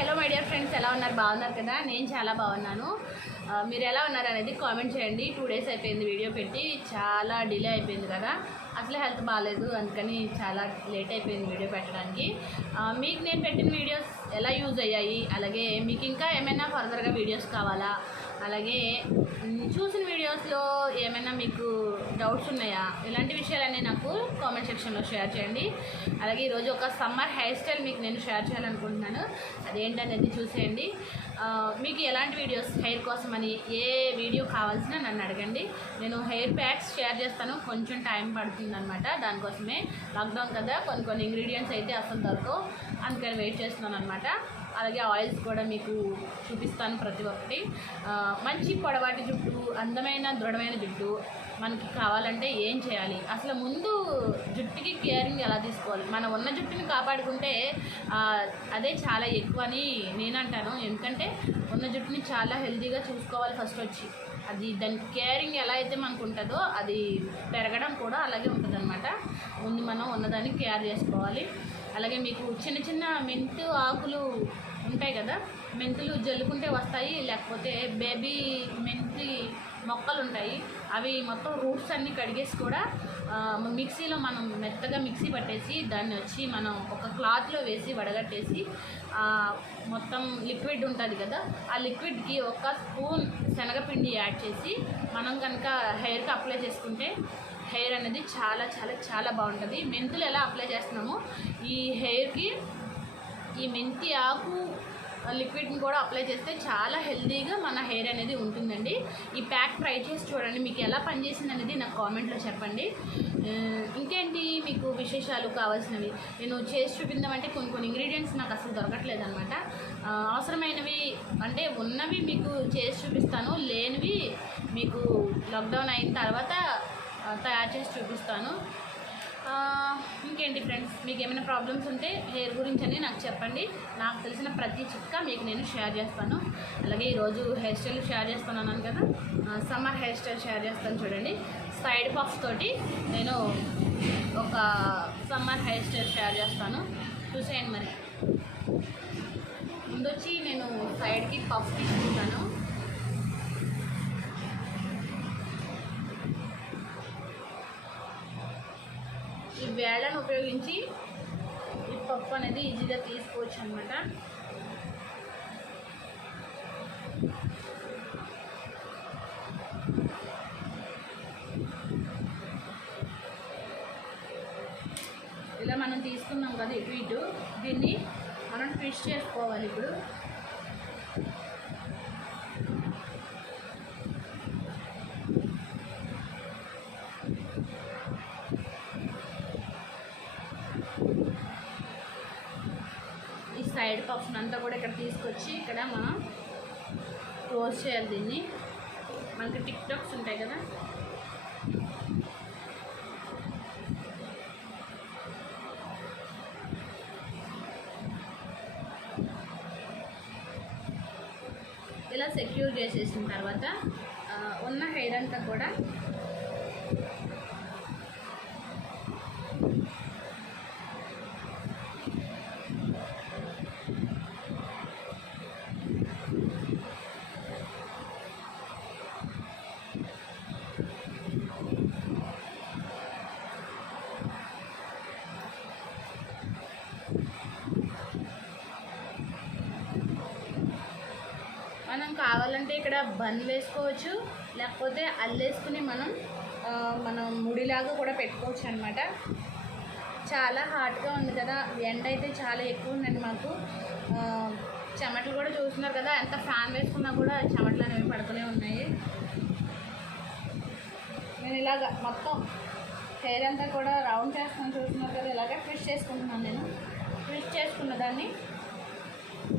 Hello my dear friends ఎలా ఉన్నారు? బాగున్నారు కదా? నేను చాలా బాగున్నాను. మీరు ఎలా ఉన్నారు అనేది కామెంట్ చేయండి. టూ డేస్ అయిపోయింది వీడియో పెట్టి. చాలా డిలే అయిపోయింది కదా? అసలే హెల్త్ బాగాలేదు అందుకని చాలా లేట్ అయిపోయింది వీడియో పెట్టడానికి. మీకు నేను పెట్టిన వీడియోస్ ఎలా యూజ్ అయ్యాయి? అలాగే మీకు ఇంకా ఏమైనా ఫర్దర్గా వీడియోస్ కావాలా? అలాగే చూసిన వీడియోస్లో ఏమైనా మీకు డౌట్స్ ఉన్నాయా? ఇలాంటి విషయాలన్నీ నాకు కామెంట్ సెక్షన్లో షేర్ చేయండి. అలాగే ఈరోజు ఒక సమ్మర్ హెయిర్ స్టైల్ మీకు నేను షేర్ చేయాలనుకుంటున్నాను. అదేంటనేది చూసేయండి. మీకు ఎలాంటి వీడియోస్ హెయిర్ కోసం అని ఏ వీడియో కావాల్సిన నన్ను అడగండి. నేను హెయిర్ ప్యాక్స్ షేర్ చేస్తాను. కొంచెం టైం పడుతుంది అనమాట దానికోసమే లాక్డౌన్ కదా. కొన్ని కొన్ని ఇంగ్రీడియంట్స్ అయితే అసలు దొరకవు. అందుకని వెయిట్ చేస్తున్నాను అనమాట అలాగే ఆయిల్స్ కూడా మీకు చూపిస్తాను ప్రతి ఒక్కటి. మంచి పొడవాటి జుట్టు అందమైన దృఢమైన జుట్టు మనకి కావాలంటే ఏం చేయాలి? అసలు ముందు జుట్టుకి కేరింగ్ ఎలా తీసుకోవాలి? మనం ఉన్న జుట్టుని కాపాడుకుంటే అదే చాలా ఎక్కువ అని నేను అంటాను ఎందుకంటే ఉన్న జుట్టుని చాలా హెల్తీగా చూసుకోవాలి ఫస్ట్ వచ్చి. అది దాని కేరింగ్ ఎలా అయితే మనకు ఉంటుందో అది పెరగడం కూడా అలాగే ఉంటుంది ముందు మనం ఉన్నదాన్ని కేర్ చేసుకోవాలి. అలాగే మీకు చిన్న చిన్న మెంతు ఆకులు ఉంటాయి కదా మెంతులు జల్లుకుంటే వస్తాయి లేకపోతే బేబీ మెంతి మొక్కలు ఉంటాయి. అవి మొత్తం రూట్స్ అన్నీ కడిగేసి కూడా మిక్సీలో మనం మెత్తగా మిక్సీ పట్టేసి దాన్ని వచ్చి మనం ఒక క్లాత్లో వేసి వడగట్టేసి మొత్తం లిక్విడ్ ఉంటుంది కదా ఆ లిక్విడ్కి ఒక స్పూన్ శనగపిండి యాడ్ చేసి మనం కనుక హెయిర్కి అప్లై చేసుకుంటే హెయిర్ అనేది చాలా చాలా చాలా బాగుంటుంది. మెంతులు ఎలా అప్లై చేస్తున్నామో ఈ హెయిర్కి ఈ మెంతి ఆకు లిక్విడ్ని కూడా అప్లై చేస్తే చాలా హెల్తీగా మన హెయిర్ అనేది ఉంటుందండి. ఈ ప్యాక్ ట్రై చేసి చూడండి మీకు ఎలా పనిచేసింది అనేది నాకు కామెంట్లో చెప్పండి. ఇంకేంటి మీకు విశేషాలు కావాల్సినవి? నేను చేసి చూపిందామంటే కొన్ని కొన్ని ఇంగ్రీడియంట్స్ నాకు అసలు దొరకట్లేదు అనమాట అవసరమైనవి అంటే ఉన్నవి మీకు చేసి చూపిస్తాను లేనివి మీకు లాక్డౌన్ అయిన తర్వాత తయారు చేసి చూపిస్తాను. చేయండి ఫ్రెండ్స్ మీకు ఏమైనా ప్రాబ్లమ్స్ ఉంటే హెయిర్ గురించి అని నాకు చెప్పండి. నాకు తెలిసిన ప్రతి చిట్కా మీకు నేను షేర్ చేస్తాను. అలాగే ఈరోజు హెయిర్ స్టైల్ షేర్ చేస్తాను అన్నాను కదా? సమ్మర్ హెయిర్ స్టైల్ షేర్ చేస్తాను చూడండి. సైడ్ పఫ్ తోటి నేను ఒక సమ్మర్ హెయిర్ స్టైల్ షేర్ చేస్తాను. చూసేయండి మరి. ముందొచ్చి నేను సైడ్కి పఫ్ తీసుకుంటాను. వేళ్ళను ఉపయోగించి ఈ పప్పు అనేది ఈజీగా తీసుకోవచ్చు అనమాట ఇలా మనం తీసుకున్నాం కదా ఇటు ఇటు దీన్ని మనం ట్విస్ట్ చేసుకోవాలి ఇప్పుడు ఈ సైడ్ పఫ్ని అంతా కూడా ఇక్కడ తీసుకొచ్చి ఇక్కడ మనం రోస్ట్ చేయాలి దీన్ని. మనకి టిక్ టాక్స్ ఉంటాయి కదా. ఇలా సెక్యూర్ చేసేసిన తర్వాత ఉన్న హెయిర్ అంతా కూడా మనం కావాలంటే ఇక్కడ బన్ వేసుకోవచ్చు లేకపోతే అల్లేసుకుని మనం మనం ముడిలాగా కూడా పెట్టుకోవచ్చు అనమాట చాలా హాట్గా ఉంది కదా ఎండ అయితే చాలా ఎక్కువ ఉందండి మాకు. చెమటలు కూడా చూస్తున్నారు కదా ఎంత ఫ్యాన్ వేసుకున్నా కూడా చెమటలు అనేవి పడుతూనే ఉన్నాయి. నేను ఇలాగ మొత్తం హెయిర్ అంతా కూడా రౌండ్ చేసుకుని చూస్తున్నారు కదా ఇలాగే ట్విస్ట్ చేసుకుంటున్నాను నేను. ట్విస్ట్ చేసుకున్న దాన్ని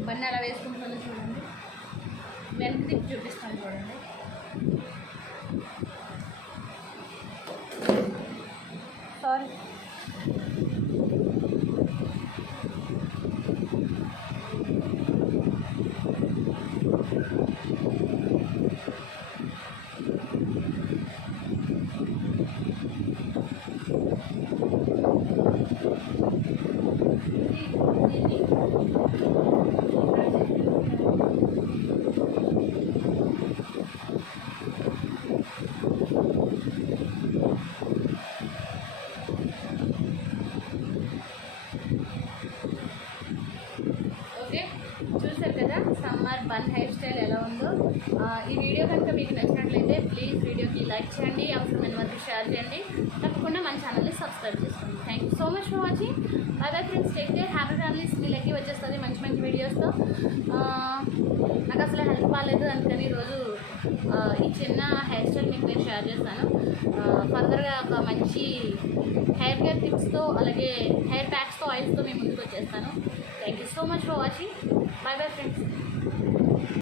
బన్నీ అలా వేసుకుంటున్నాను చూడండి వెనక్కి తిప్పి చూపిస్తాను చూడండి. సారీ దీన్ని వన్ హెయిర్ స్టైల్ ఎలా ఉందో. ఈ వీడియో కనుక మీకు నచ్చినట్లయితే ప్లీజ్ వీడియోకి లైక్ చేయండి అవసరమైన వరకు షేర్ చేయండి. తప్పకుండా మన ఛానల్ని సబ్స్క్రైబ్ చేసుకోండి. Thank you so much for watching bye bye friends take care happy families మీ లెక్కి వచ్చేస్తుంది మంచి మంచి వీడియోస్తో. నాకు అసలు హెల్ప్ బాగాలేదు అందుకని ఈరోజు ఈ చిన్న హెయిర్ స్టైల్ మీకు నేను షేర్ చేస్తాను. ఫర్దర్గా ఒక మంచి హెయిర్ కేర్ టిప్స్తో అలాగే హెయిర్ ప్యాక్స్తో ఆయిల్స్తో మేము ముందుకు వచ్చేస్తాను. Thank you so much for watching bye bye friends